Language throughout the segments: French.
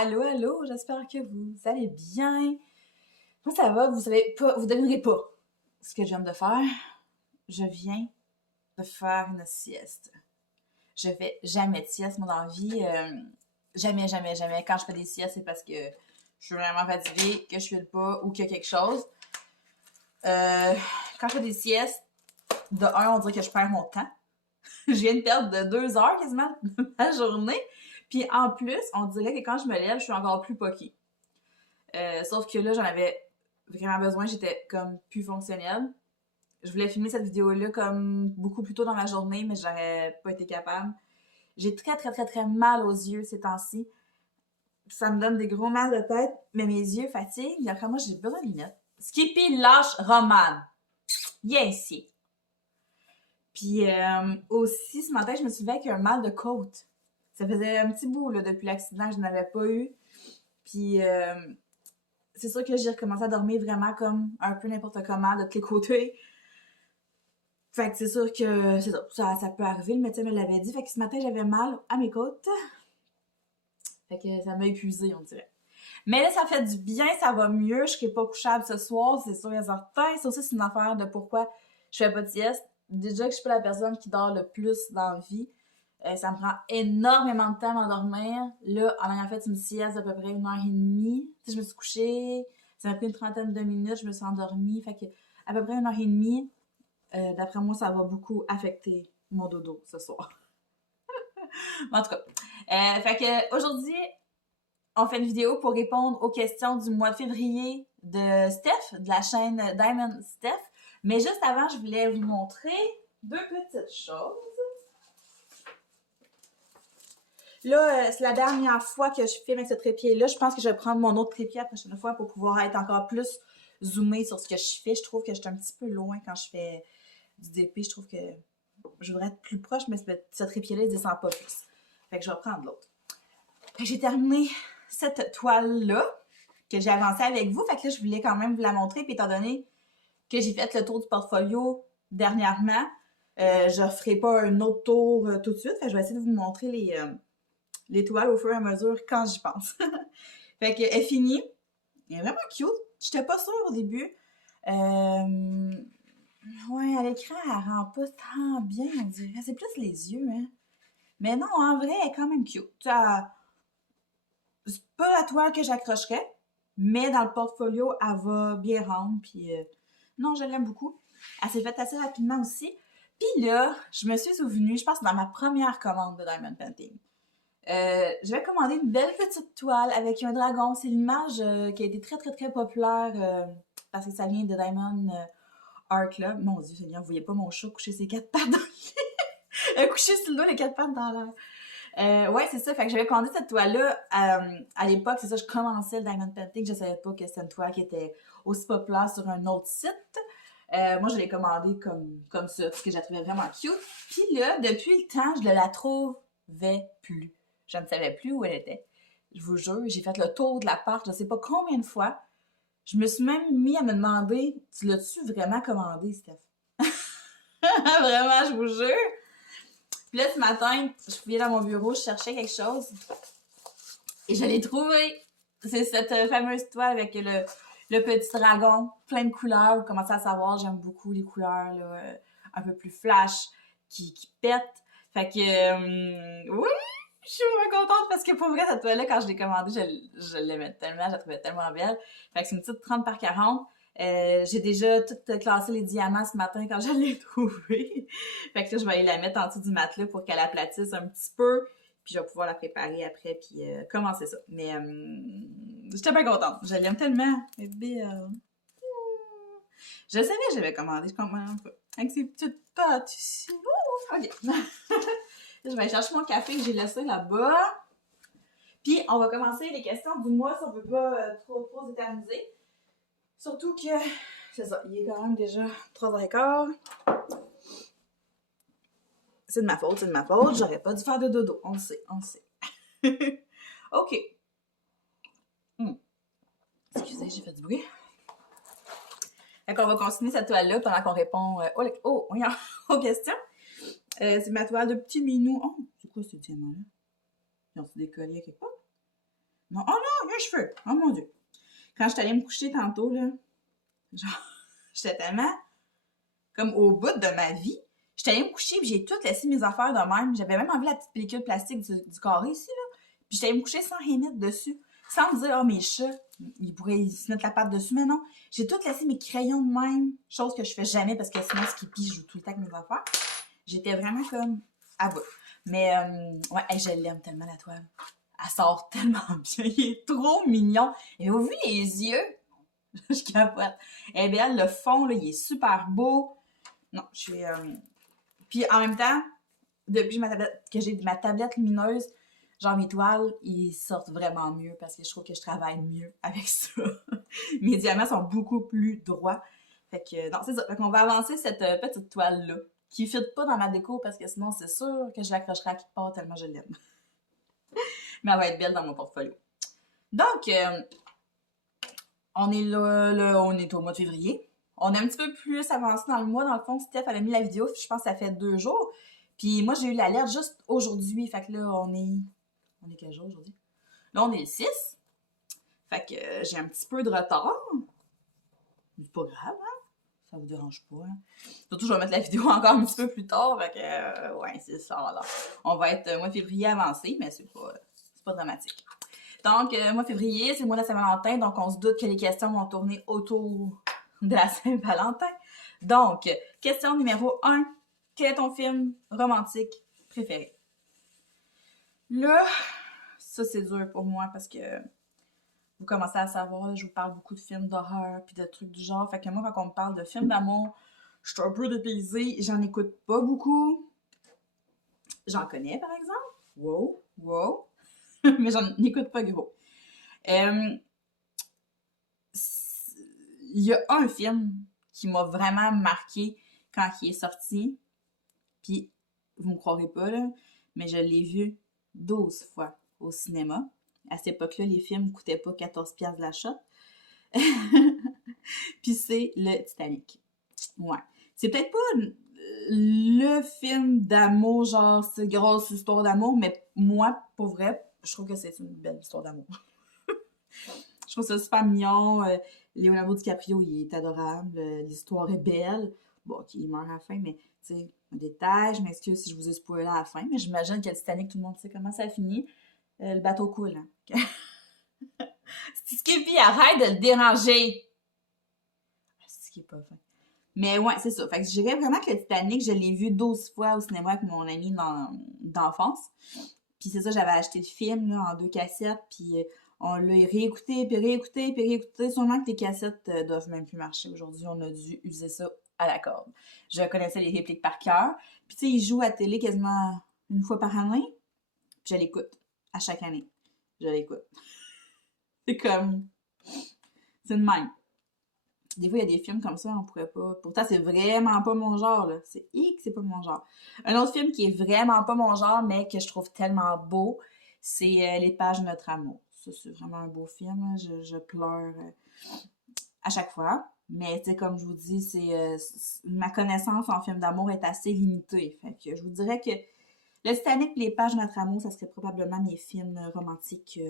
Allô, allô, j'espère que vous allez bien. Moi, ça va, vous savez pas, vous devinerez pas ce que je viens de faire. Je viens de faire une sieste. Je fais jamais de sieste, moi, dans la vie. Jamais, jamais, jamais. Quand je fais des siestes, c'est parce que je suis vraiment fatiguée, que je file pas ou qu'il y a quelque chose. Euh, Quand je fais des siestes, de un, on dirait que je perds mon temps. Je viens de perdre de 2 heures quasiment de ma journée. Puis en plus, on dirait que quand je me lève, je suis encore plus poquée. Sauf que là, j'en avais vraiment besoin. J'étais comme plus fonctionnelle. Je voulais filmer cette vidéo-là comme beaucoup plus tôt dans la journée, mais j'aurais pas été capable. J'ai très, très, très, très mal aux yeux ces temps-ci. Ça me donne des gros mal de tête, mais mes yeux fatiguent. Et après, moi, j'ai besoin de lunettes. Skippy lâche Roman. Viens ici. Puis aussi, ce matin, je me suis levée avec un mal de côte. Ça faisait un petit bout là, depuis l'accident que je n'avais pas eu. Puis c'est sûr que j'ai recommencé à dormir vraiment comme un peu n'importe comment de tous les côtés. Fait que c'est sûr que c'est ça peut arriver. Le médecin me l'avait dit. Fait que ce matin, j'avais mal à mes côtes. Fait que ça m'a épuisée, on dirait. Mais là, ça fait du bien, ça va mieux. Je serai pas couchable ce soir, c'est sûr et certain. Ça aussi, c'est une affaire de pourquoi je fais pas de sieste. Déjà que je suis pas la personne qui dort le plus dans la vie. Ça me prend énormément de temps à m'endormir. Là, en ayant fait une sieste d'à peu près 1 heure et demie, je me suis couchée, ça m'a pris une trentaine de minutes, je me suis endormie. Fait que à peu près 1 heure et demie, d'après moi, ça va beaucoup affecter mon dodo ce soir. En tout cas, fait que aujourd'hui, on fait une vidéo pour répondre aux questions du mois de février de Steph, de la chaîne Diamond Steph. Mais juste avant, je voulais vous montrer deux petites choses. Là, c'est la dernière fois que je filme avec ce trépied-là. Je pense que je vais prendre mon autre trépied la prochaine fois pour pouvoir être encore plus zoomée sur ce que je fais. Je trouve que je suis un petit peu loin quand je fais du DP. Je trouve que je voudrais être plus proche, mais ce trépied-là, il descend pas plus. Fait que je vais prendre l'autre. Fait que j'ai terminé cette toile-là que j'ai avancée avec vous. Fait que là, je voulais quand même vous la montrer. Puis étant donné que j'ai fait le tour du portfolio dernièrement, je ne ferai pas un autre tour tout de suite. Fait que je vais essayer de vous montrer les toiles au fur et à mesure quand j'y pense. Fait que elle est finie. Elle est vraiment cute. J'étais pas sûre au début. Ouais, à l'écran, elle rend pas tant bien, on dirait. C'est plus les yeux, hein. Mais non, en vrai, elle est quand même cute. C'est pas la toile que j'accrocherais, mais dans le portfolio, elle va bien rendre. Puis non, je l'aime beaucoup. Elle s'est faite assez rapidement aussi. Puis là, je me suis souvenue, je pense dans ma première commande de Diamond Painting. Je vais commander une belle petite toile avec un dragon. C'est l'image qui a été très, très, très populaire parce que ça vient de Diamond Art Club. Mon Dieu, Seigneur, vous voyez pas mon chat coucher ses quatre pattes dans le lit. Coucher sur le dos, les quatre pattes dans l'air. Ouais, c'est ça. Fait que j'avais commandé cette toile-là à l'époque. C'est ça, je commençais le Diamond Painting. Je savais pas que c'était une toile qui était aussi populaire sur un autre site. Moi, je l'ai commandée comme ça parce que je la trouvais vraiment cute. Puis là, depuis le temps, je ne la trouvais plus. Je ne savais plus où elle était. Je vous jure, j'ai fait le tour de l'appart, je ne sais pas combien de fois. Je me suis même mis à me demander, tu l'as-tu vraiment commandé, Steph? Vraiment, je vous jure. Puis là, ce matin, je fouillais dans mon bureau, je cherchais quelque chose. Et je l'ai trouvé. C'est cette fameuse toile avec le petit dragon, plein de couleurs. Vous commencez à savoir, j'aime beaucoup les couleurs là, un peu plus flash, qui pètent. Fait que, oui, je suis vraiment contente parce que pour vrai, cette toile-là, quand je l'ai commandée, je l'aimais tellement, je la trouvais tellement belle. Fait que c'est une petite 30 par 40. J'ai déjà tout classé les diamants ce matin quand je l'ai trouvée. Fait que là, je vais aller la mettre en dessous du matelas pour qu'elle aplatisse un petit peu. Puis je vais pouvoir la préparer après, puis commencer ça. Mais j'étais bien contente. Je l'aime tellement. Elle est belle. Je savais que j'avais commandé, je comprends pas. Avec ces petites pattes ici. Ouh, ok. Je vais aller chercher mon café que j'ai laissé là-bas. Puis, on va commencer les questions du mois si on veut pas trop éterniser. Surtout que, c'est ça, il est quand même déjà 3h15. C'est de ma faute, c'est de ma faute. J'aurais pas dû faire de dodo. On le sait, on le sait. OK. Excusez, j'ai fait du bruit. Fait qu'on va continuer cette toile-là pendant qu'on répond aux questions. C'est ma toile de petit minou. Oh, c'est quoi ce diamant-là? Ils ont-tu des colliers quelque part? Non, oh non, il y a un cheveu. Oh mon Dieu. Quand je suis allée me coucher tantôt, là, genre, j'étais tellement comme au bout de ma vie. J'étais allée me coucher puis j'ai tout laissé mes affaires de même. J'avais même enlevé la petite pellicule plastique du carré ici, là. Puis j'étais allée me coucher sans rien mettre dessus. Sans me dire, oh, mes chats, ils pourraient se mettre la patte dessus. Mais non, j'ai tout laissé mes crayons de même. Chose que je fais jamais parce que sinon, Skippy, je joue tout le temps avec mes affaires. J'étais vraiment comme à bout. Mais, ouais, hey, je l'aime tellement, la toile. Elle sort tellement bien. Il est trop mignon. Et vous vu les yeux? Je capote. Elle est belle. Le fond, là, il est super beau. Non, je suis... Puis en même temps, depuis que j'ai ma tablette lumineuse, genre mes toiles, ils sortent vraiment mieux parce que je trouve que je travaille mieux avec ça. Mes diamants sont beaucoup plus droits. Fait que, non, c'est ça. Fait qu'on va avancer cette petite toile-là, qui ne fit pas dans ma déco parce que sinon, c'est sûr que je l'accrocherai à quelque part tellement je l'aime. Mais elle va être belle dans mon portfolio. Donc, on est là, on est au mois de février. On est un petit peu plus avancé dans le mois. Dans le fond, Steph, elle a mis la vidéo, je pense que ça fait 2 jours. Puis moi, j'ai eu l'alerte juste aujourd'hui. Fait que là, on est quel jour aujourd'hui? Là, on est le 6. Fait que j'ai un petit peu de retard. C'est pas grave, hein? Ça vous dérange pas, hein? Surtout, je vais mettre la vidéo encore un petit peu plus tard. Fait que, ouais, c'est ça, là. On va être mois de février avancé, mais c'est pas dramatique. Donc, mois de février, c'est le mois de la Saint-Valentin, donc on se doute que les questions vont tourner autour de la Saint-Valentin. Donc, question numéro 1. Quel est ton film romantique préféré? Là, ça c'est dur pour moi parce que vous commencez à savoir, là, je vous parle beaucoup de films d'horreur puis de trucs du genre. Fait que moi, quand on me parle de films d'amour, je suis un peu dépaysée. J'en écoute pas beaucoup. J'en connais, par exemple. Wow, wow. Mais j'en écoute pas gros. Il y a un film qui m'a vraiment marqué quand il est sorti. Puis, vous me croirez pas, là, mais je l'ai vu 12 fois au cinéma. À cette époque-là, les films coûtaient pas 14$ de l'achat. Puis c'est le Titanic. Ouais. C'est peut-être pas le film d'amour, genre, c'est une grosse histoire d'amour, mais moi, pour vrai, je trouve que c'est une belle histoire d'amour. Je trouve ça super mignon. Leonardo DiCaprio, il est adorable. L'histoire est belle. Bon, ok, il meurt à la fin, mais tu sais, un détail. Je m'excuse si je vous ai spoilé à la fin, mais j'imagine que le Titanic, tout le monde sait comment ça finit. Le bateau coule. Hein. Skippy, arrête de le déranger! C'est qui est pas fin. Mais ouais, c'est ça. Fait que je dirais vraiment que le Titanic, je l'ai vu 12 fois au cinéma avec mon ami d'enfance. Puis c'est ça, j'avais acheté le film là, en 2 cassettes, puis on l'a réécouté, puis réécouté, puis réécouté. Sûrement que les cassettes doivent même plus marcher aujourd'hui. On a dû user ça à la corde. Je connaissais les répliques par cœur. Puis tu sais, il joue à télé quasiment une fois par année. Puis je l'écoute. À chaque année. Je l'écoute. C'est comme... C'est de même. Des fois, il y a des films comme ça, on pourrait pas... Pourtant, c'est vraiment pas mon genre, là. C'est pas mon genre. Un autre film qui est vraiment pas mon genre, mais que je trouve tellement beau, c'est Les pages de notre amour. Ça, c'est vraiment un beau film. Hein. Je pleure à chaque fois. Mais, tu sais, comme je vous dis, ma connaissance en film d'amour est assez limitée. Fait que je vous dirais que le Titanic et Les pages de notre amour, ça serait probablement mes films romantiques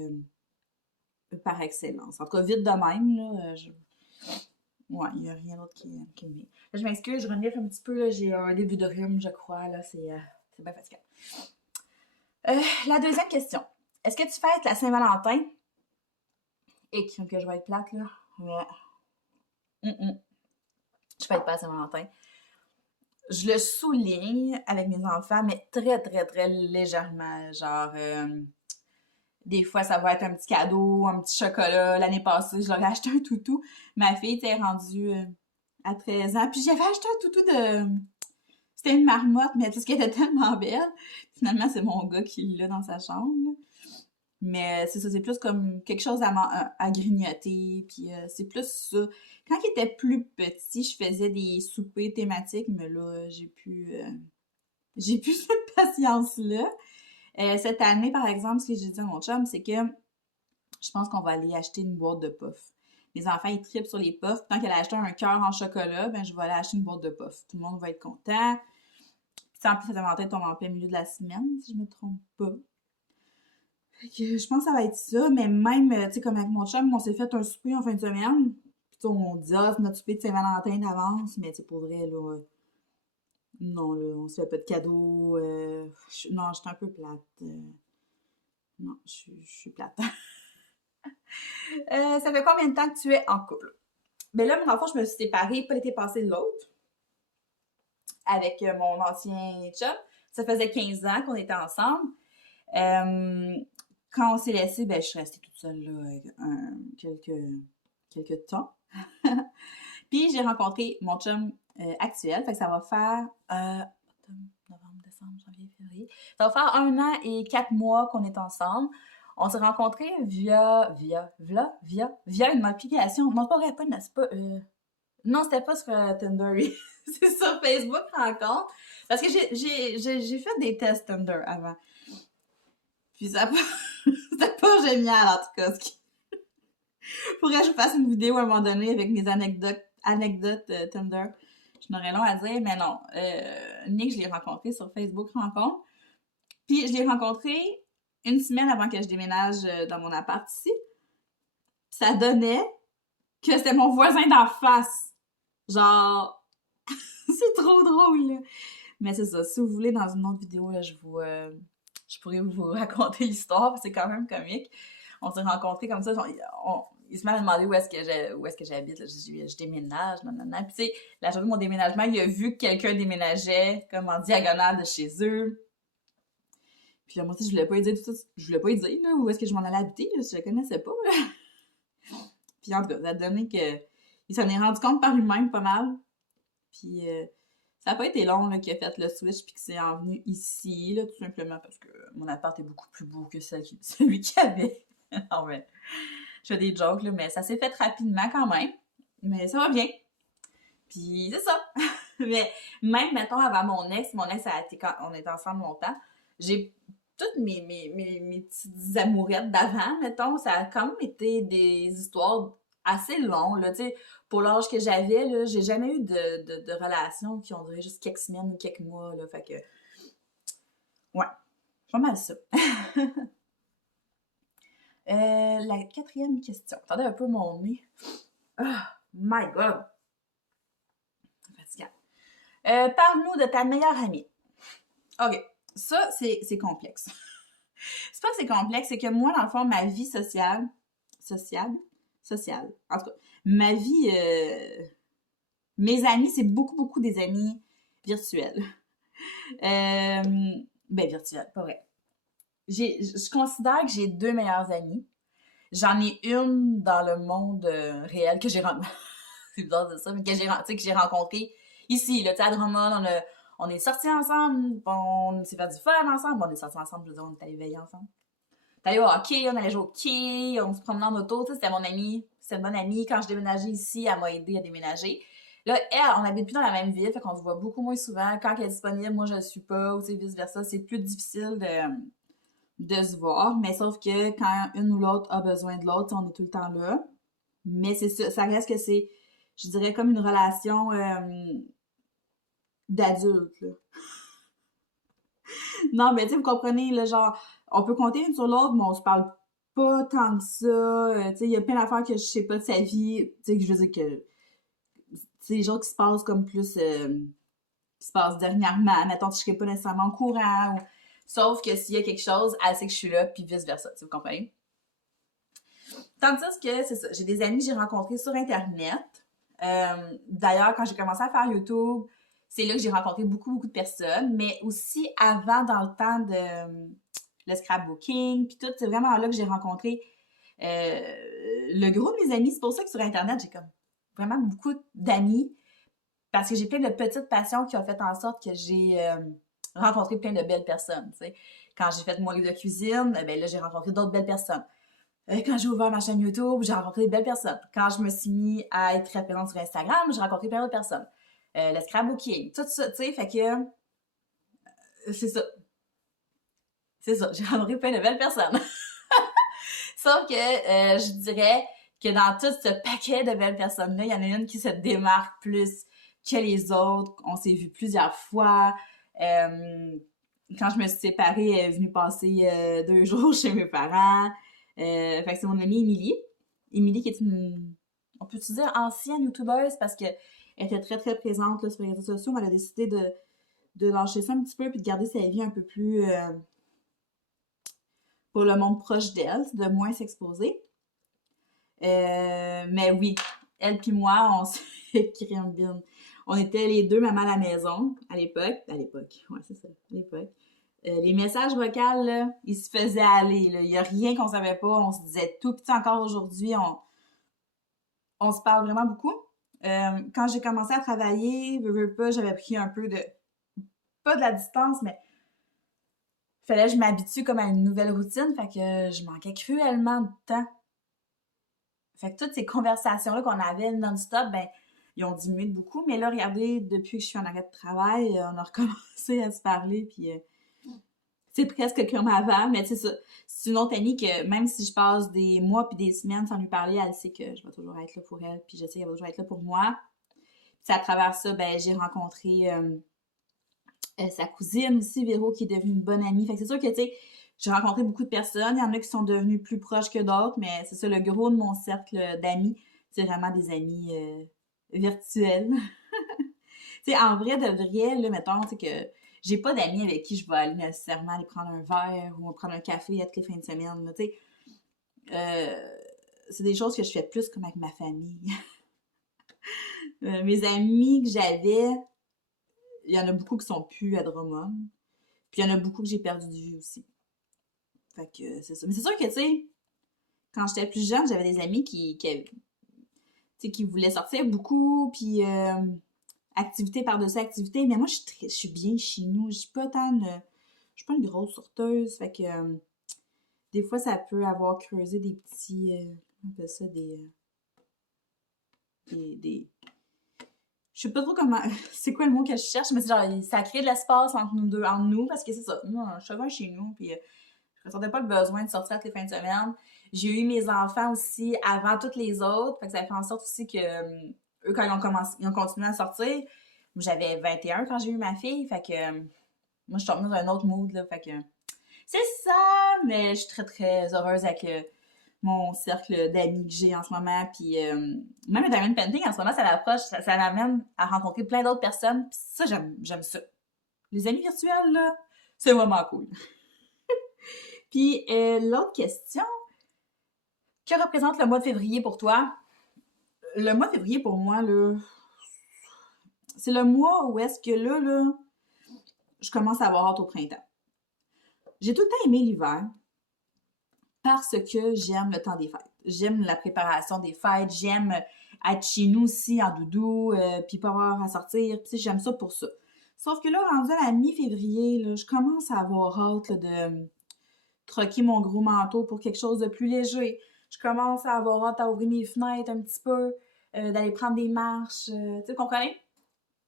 par excellence. En tout cas, vite de même, là, ouais, il n'y a rien d'autre qui me vient. Là, je m'excuse, je renifle un petit peu. Là, j'ai un début de rhume, je crois. Là, c'est bien fatigant. La deuxième question. Est-ce que tu fêtes la Saint-Valentin? Et que je vais être plate, là. Ouais. Je fête pas la Saint-Valentin. Je le souligne avec mes enfants, mais très, très, très légèrement. Genre, des fois, ça va être un petit cadeau, un petit chocolat. L'année passée, je leur ai acheté un toutou. Ma fille était rendue à 13 ans. Puis j'avais acheté un toutou de... C'était une marmotte, mais tout ce qui était tellement belle. Finalement, c'est mon gars qui l'a dans sa chambre. Mais c'est ça, c'est plus comme quelque chose à grignoter. Puis c'est plus ça. Quand il était plus petit, je faisais des soupers thématiques, mais là, j'ai plus cette patience-là. Cette année, par exemple, ce que j'ai dit à mon chum, c'est que je pense qu'on va aller acheter une boîte de puffs. Mes enfants, ils tripent sur les puffs. Tant qu'elle a acheté un cœur en chocolat, ben je vais aller acheter une boîte de puffs. Tout le monde va être content. Puis en plus, ça va tombe en plein milieu de la semaine, si je me trompe pas. Fait que je pense que ça va être ça, mais même, tu sais, comme avec mon chum, on s'est fait un souper en fin de semaine. Puis on dit, ah, c'est notre souper de Saint-Valentin d'avance, mais tu sais, pour vrai, là, non, là, on se fait pas de cadeaux. Non, je suis un peu plate. Non, je suis plate. Ça fait combien de temps que tu es en couple? Ben là, mon enfant, je me suis séparée, pas l'été passé de l'autre, avec mon ancien chum. Ça faisait 15 ans qu'on était ensemble. Quand on s'est laissé, ben, je suis restée toute seule là, quelques temps. Puis j'ai rencontré mon chum actuel, fait que ça va faire octobre, novembre, décembre, janvier, février. Ça va faire 1 an et 4 mois qu'on est ensemble. On s'est rencontrés via une application. Non, pas vrai, c'est pas. Non, c'était pas sur Tinder. C'est sur Facebook rencontre. Parce que j'ai fait des tests Tinder avant. Puis ça c'était pas génial en tout cas. Faudrait que je fasse une vidéo à un moment donné avec mes anecdotes Tinder. Je n'aurais long à dire, mais non. Nick, je l'ai rencontré sur Facebook rencontre. Puis je l'ai rencontré 1 semaine avant que je déménage dans mon appart ici. Ça donnait que c'était mon voisin d'en face. Genre, c'est trop drôle, là. Mais c'est ça. Si vous voulez, dans une autre vidéo, là, je pourrais vous raconter l'histoire, c'est quand même comique. On s'est rencontrés comme ça. Il se m'a demandé où est-ce que j'habite. Je déménage, nanana. Puis tu sais, la journée de mon déménagement, il a vu que quelqu'un déménageait comme en diagonale de chez eux. Puis là, moi aussi, je voulais pas lui dire tout ça. Je voulais pas lui dire là, où est-ce que je m'en allais habiter. Là, je le connaissais pas. Là. Puis en tout cas, ça a donné que il s'en est rendu compte par lui-même pas mal. Puis ça n'a pas été long là, qu'il a fait le switch puis qu'il s'est envenu ici, là, tout simplement parce que mon appart est beaucoup plus beau que celui qu'il avait. Non, mais je fais des jokes, là, mais ça s'est fait rapidement quand même. Mais ça va bien. Puis c'est ça. Mais même, mettons, avant mon ex, a été quand on était ensemble longtemps, j'ai toutes mes petites amourettes d'avant, mettons, ça a quand même été des histoires assez longues, là, tu sais. Pour l'âge que j'avais, là, j'ai jamais eu de relations qui ont duré juste quelques semaines ou quelques mois, là, fait que... Ouais, pas mal ça. La 4e question. Attendez un peu mon nez. Oh my God! C'est fatigant. Parle-nous de ta meilleure amie. OK. Ça, c'est complexe. C'est pas que c'est complexe, c'est que moi, dans le fond, ma vie sociale, en tout cas, ma vie, mes amis, c'est beaucoup des amis virtuels. Virtuels, pas vrai. Je considère que j'ai 2 meilleures amies. J'en ai une dans le monde réel que j'ai rencontré. C'est bizarre de ça, mais que j'ai rencontré ici, là, tu sais, à Drummond, on est sortis ensemble, on s'est fait du fun ensemble, on est sortis ensemble, je veux dire, on est allés veiller ensemble. On est allé au hockey, on allait jouer au hockey, on se promenait en auto, tu sais, c'était mon amie, c'était une bonne amie. Quand je déménageais ici, elle m'a aidé à déménager. Là, elle, on n'habite plus dans la même ville, fait qu'on se voit beaucoup moins souvent. Quand elle est disponible, moi, je ne le suis pas, ou tu sais, vice-versa. C'est plus difficile de se voir, mais sauf que quand une ou l'autre a besoin de l'autre, on est tout le temps là. Mais c'est ça reste que c'est, je dirais, comme une relation d'adulte, là. Non, mais tu sais, vous comprenez, là, genre, on peut compter une sur l'autre, mais on se parle pas tant que ça. Tu sais, il y a plein d'affaires que je sais pas de sa vie. Tu sais, que je veux dire que c'est des choses qui se passent comme plus, qui se passent dernièrement. Mettons, je serais pas nécessairement au courant. Sauf que s'il y a quelque chose, elle sait que je suis là, puis vice-versa. Tu sais, vous comprenez? Tandis que, c'est ça, j'ai des amis que j'ai rencontrés sur Internet. D'ailleurs, quand j'ai commencé à faire YouTube, c'est là que j'ai rencontré beaucoup de personnes, mais aussi avant, dans le temps de le scrapbooking, puis tout, c'est vraiment là que j'ai rencontré le gros de mes amis. C'est pour ça que sur Internet, j'ai comme vraiment beaucoup d'amis, parce que j'ai plein de petites passions qui ont fait en sorte que j'ai rencontré plein de belles personnes, tu sais. Quand j'ai fait mon livre de cuisine, ben là, j'ai rencontré d'autres belles personnes. Quand j'ai ouvert ma chaîne YouTube, j'ai rencontré des belles personnes. Quand je me suis mis à être très présente sur Instagram, j'ai rencontré plein d'autres personnes. Le scrapbooking, tout ça, tu sais, fait que c'est ça. C'est ça, j'ai rencontré plein de belles personnes. Sauf que je dirais que dans tout ce paquet de belles personnes-là, il y en a une qui se démarque plus que les autres. On s'est vu plusieurs fois. quand je me suis séparée, elle est venue passer 2 jours chez mes parents. Fait que c'est mon amie Émilie. Émilie qui est une, on peut dire ancienne youtubeuse parce qu'elle était très très présente là, sur les réseaux sociaux, mais elle a décidé de lâcher ça un petit peu puis de garder sa vie un peu plus pour le monde proche d'elle, de moins s'exposer. Mais oui, elle puis moi, on se crime bien. On était les deux mamans à la maison à l'époque. À l'époque, ouais, c'est ça, à l'époque. Les messages vocaux, là, ils se faisaient aller. Là. Il n'y a rien qu'on savait pas. On se disait tout. Puis encore aujourd'hui, on se parle vraiment beaucoup. Quand j'ai commencé à travailler, veux pas, j'avais pris un peu de... Pas de la distance, mais fallait que je m'habitue comme à une nouvelle routine. Fait que je manquais cruellement de temps. Fait que toutes ces conversations-là qu'on avait non-stop, ben, ils ont diminué de beaucoup. Mais là, regardez, depuis que je suis en arrêt de travail, on a recommencé à se parler, puis c'est presque comme avant. Mais c'est ça. C'est une autre amie que même si je passe des mois puis des semaines sans lui parler, elle sait que je vais toujours être là pour elle, puis je sais qu'elle va toujours être là pour moi. Puis à travers ça, ben, j'ai rencontré sa cousine aussi, Véro, qui est devenue une bonne amie. Fait que c'est sûr que, tu sais, j'ai rencontré beaucoup de personnes. Il y en a qui sont devenus plus proches que d'autres, mais c'est ça, le gros de mon cercle d'amis, c'est vraiment des amis virtuels. Tu sais, en vrai, de vrai, là, mettons, tu sais, que j'ai pas d'amis avec qui je vais aller nécessairement aller prendre un verre ou prendre un café à toutes les fins de semaine, là, tu sais. C'est des choses que je fais plus comme avec ma famille. Mes amis que j'avais, il y en a beaucoup qui sont plus à Drummond. Puis il y en a beaucoup que j'ai perdu de vue aussi. Fait que c'est ça. Mais c'est sûr que, tu sais, quand j'étais plus jeune, j'avais des amis qui voulaient sortir beaucoup, puis activité par-dessus activité. Mais moi, je suis bien chez nous. Je suis pas tant je suis pas une grosse sorteuse. Fait que des fois, ça peut avoir creusé des petits... on appelle ça des... Je sais pas trop comment... c'est quoi le mot que je cherche, mais c'est genre, ça crée de l'espace entre nous deux, entre nous, parce que c'est ça. Moi, je suis bien chez nous, puis je ressentais pas le besoin de sortir toutes les fins de semaine. J'ai eu mes enfants aussi avant toutes les autres. Fait que ça fait en sorte aussi que eux, quand ils ont continué à sortir, j'avais 21 quand j'ai eu ma fille. Fait que moi, je suis tombée dans un autre mood, là. Fait que c'est ça! Mais je suis très, très heureuse avec mon cercle d'amis que j'ai en ce moment. Puis même le diamond painting, en ce moment, ça l'approche, ça m'amène à rencontrer plein d'autres personnes. Puis ça, j'aime ça. Les amis virtuels, là, c'est vraiment cool. Puis l'autre question, que représente le mois de février pour toi? Le mois de février pour moi, là, c'est le mois où est-ce que là, je commence à avoir hâte au printemps. J'ai tout le temps aimé l'hiver parce que j'aime le temps des fêtes. J'aime la préparation des fêtes, j'aime être chez nous aussi en doudou, puis pas avoir à sortir, puis j'aime ça pour ça. Sauf que là, rendu à la mi-février, là, je commence à avoir hâte là, de troquer mon gros manteau pour quelque chose de plus léger. Je commence à avoir hâte à ouvrir mes fenêtres un petit peu, d'aller prendre des marches. Tu sais, comprenez?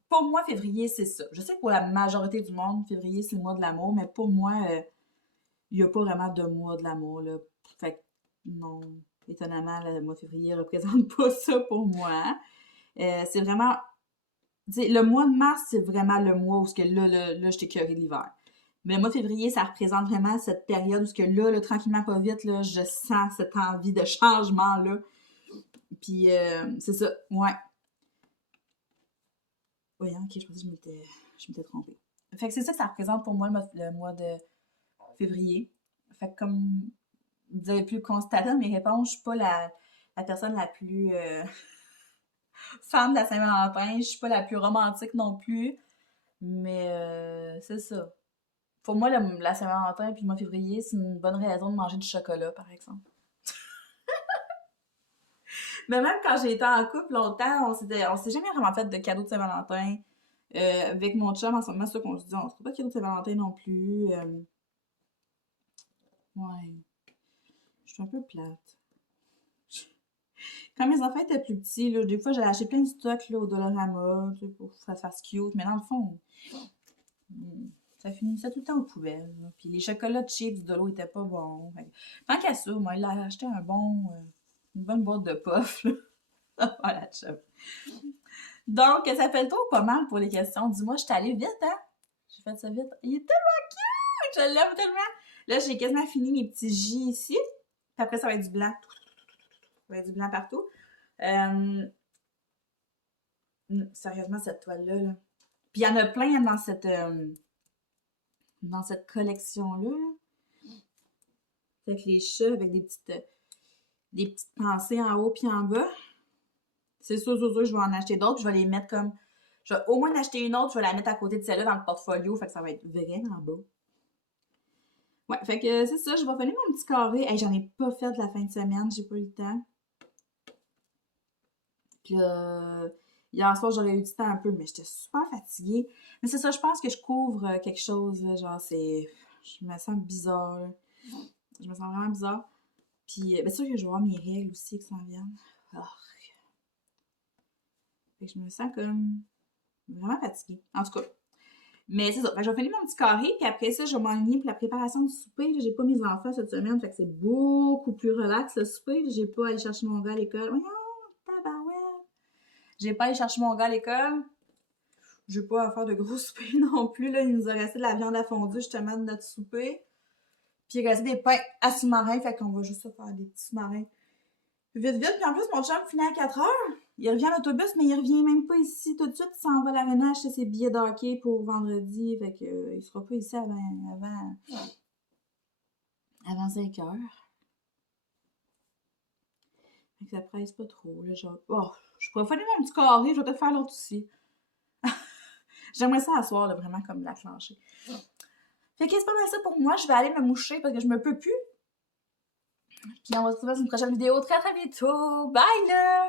Pour moi, février, c'est ça. Je sais que pour la majorité du monde, février, c'est le mois de l'amour, mais pour moi, il n'y a pas vraiment de mois de l'amour, là. Fait que, non, étonnamment, le mois de février ne représente pas ça pour moi. C'est vraiment... Tu sais, le mois de mars, c'est vraiment le mois où là, je t'écœurais de l'hiver. Mais le mois de février, ça représente vraiment cette période où là, tranquillement, pas vite, là, je sens cette envie de changement-là. Puis, c'est ça, ouais. Oui, ok, je pensais que je m'étais trompée. Fait que c'est ça que ça représente pour moi, le mois de février. Fait que comme vous avez pu le constater dans mes réponses, je suis pas la personne la plus fan de la Saint-Valentin. Je suis pas la plus romantique non plus. Mais c'est ça. Pour moi, la Saint-Valentin puis le mois de février, c'est une bonne raison de manger du chocolat, par exemple. Mais même quand j'ai été en couple longtemps, on s'est jamais vraiment fait de cadeaux de Saint-Valentin. Avec mon chum, en ce moment, c'est ça qu'on se dit, on se fait pas de cadeaux de Saint-Valentin non plus. Ouais, je suis un peu plate. Quand mes enfants étaient plus petits, là, des fois, j'allais acheter plein de stocks là, au Dollarama, tu sais, pour que ça fasse cute. Mais dans le fond, ça finissait tout le temps aux poubelles. Là. Puis les chocolats chips de l'eau étaient pas bons. Fait que, tant qu'à ça, moi, il a acheté une bonne boîte de puff. Là. Voilà, chum. Donc, ça fait le tour pas mal pour les questions. Dis-moi, je suis allée vite, hein? J'ai fait ça vite. Il est tellement cute! Je l'aime tellement! Là, j'ai quasiment fini mes petits J ici. Puis après, ça va être du blanc. Ça va être du blanc partout. Sérieusement, cette toile-là, là. Puis il y en a plein dans cette collection-là. Avec les chats, avec des petites pensées en haut puis en bas. C'est sûr, je vais en acheter d'autres. Je vais les mettre comme... Je vais au moins en acheter une autre. Je vais la mettre à côté de celle-là dans le portfolio. Fait que ça va être vraiment beau. Ouais, fait que c'est ça. Je vais finir mon petit carré. Hey, j'en ai pas fait de la fin de semaine. J'ai pas eu le temps. Puis hier soir, j'aurais eu du temps un peu, mais j'étais super fatiguée. Mais c'est ça, je pense que je couvre quelque chose, là, genre, c'est... Je me sens bizarre, là. Je me sens vraiment bizarre. Puis, bien sûr que je vais avoir mes règles aussi qui s'en viennent. Oh. Fait que je me sens comme vraiment fatiguée. En tout cas. Mais c'est ça. Fait que je vais finir mon petit carré, puis après ça, je vais m'enligner pour la préparation du souper. J'ai pas mes enfants cette semaine, fait que c'est beaucoup plus relax le souper. J'ai pas à aller chercher mon gars à l'école. Voyons, tabarouette! J'ai pas à aller chercher mon gars à l'école. J'ai pas à faire de gros soupers non plus. Là, il nous a resté de la viande à fondue justement de notre souper. Puis il restait des pains à sous-marin, fait qu'on va juste faire des petits sous-marins. Vite, vite. Puis en plus, mon chum finit à 4 heures. Il revient à l'autobus, mais il revient même pas ici tout de suite. Il s'en va à l'aréna acheter ses billets de hockey pour vendredi. Fait que il sera pas ici avant 5 heures. Fait que ça presse pas trop. Là, genre... Oh, je pourrais faire mon petit carré. Je vais peut-être faire l'autre aussi. J'aimerais ça asseoir, là, vraiment comme la clencher. Fait que c'est pas mal ça pour moi. Je vais aller me moucher parce que je me peux plus. Puis on va se retrouver dans une prochaine vidéo très très bientôt. Bye là!